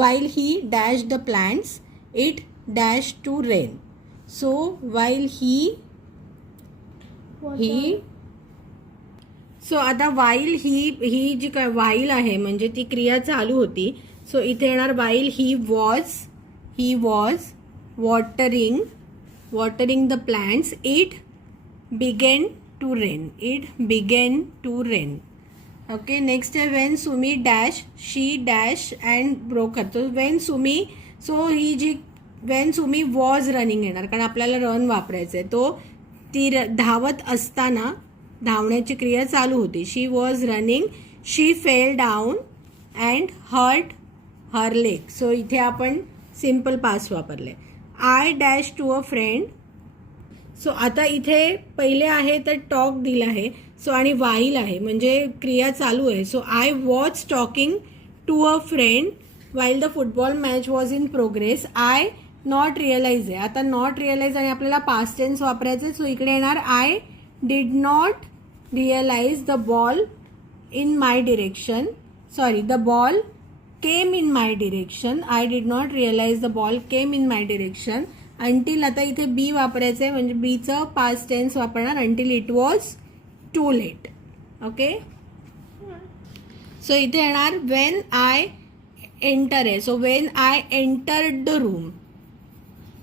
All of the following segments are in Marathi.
while he dash the plants, it dash to rain. So while he so आता वाईल ही जी काय वाईल आहे म्हणजे ती क्रिया चालू होती. सो इथे येणार while he was watering the plants, it began to rain. Okay, next आहे when Sumi dash she dash and broke. तो वेन सुमी, सो ही जी वेन सुमी वॉज रनिंग येणार कारण आपल्याला रन वापरायचं आहे. तो ती धावत असताना धावण्याची क्रिया चालू होती. She was running, she fell down and hurt her leg. So इथे आपण सिम्पल पास्ट वापरले. I dash to a friend. So आता इथे पहिले आहे तर टॉक दिलं आहे. सो आणि वाईल आहे म्हणजे क्रिया चालू आहे. So I was talking to a friend while the football match was in progress. I not realize आहे. आता नॉट रिअलाइज आणि आपल्याला पास्ट टेन्स वापरायचे. सो इकडे येणार I did not realize the ball in my direction. Sorry, the ball came in my direction. I did not realize the ball came in my direction until, आता इथे बी वापरायचं आहे म्हणजे बीचं पास्ट टेन्स वापरणार, until it was too late. Okay, so इथे येणार when I enter आहे. So when I entered the room.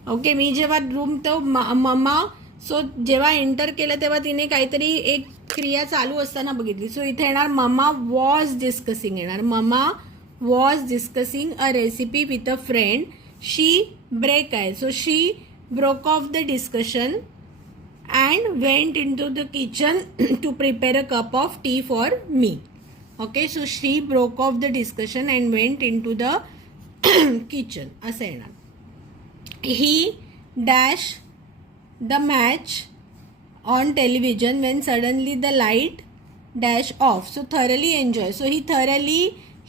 Okay, मी जेव्हा रूम तो मम्मा, सो जेव्हा एंटर केलं तेव्हा तिने काहीतरी एक क्रिया चालू असताना बघितली. सो इथे येणार मम्मा वॉज डिस्कसिंग येणार. Mamma was discussing a recipe with a friend. She break आहे. So she broke off the discussion and went in to the kitchen to prepare a cup of tea for me. Okay, so she broke off the discussion and went in to the kitchen असं येणार. He dash the match on television when suddenly the light dash off. So thoroughly enjoy. So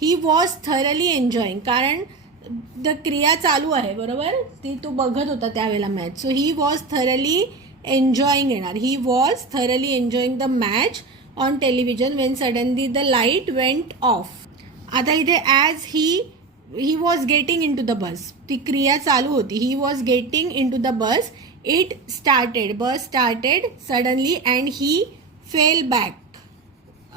he was thoroughly enjoying कारण द क्रिया चालू आहे बरोबर, ती तो बघत होता त्यावेळेला match. So he was thoroughly enjoying येणार. He was thoroughly enjoying the match on television when suddenly the light went off. आता इथे as he was getting in to the bus, ती क्रिया चालू होती. He was getting in to the bus. It started, bus started suddenly and he fell back.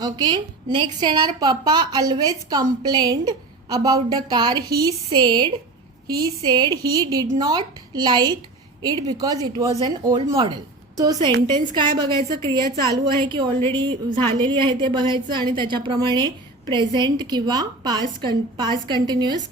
Okay, next येणार papa always complained about the car. He said he did not like it because it was an old model. So sentence काय बघायचं, क्रिया चालू आहे की ऑलरेडी झालेली आहे ते बघायचं आणि त्याच्याप्रमाणे प्रेझेंट किंवा पास्ट कंटिन्युअस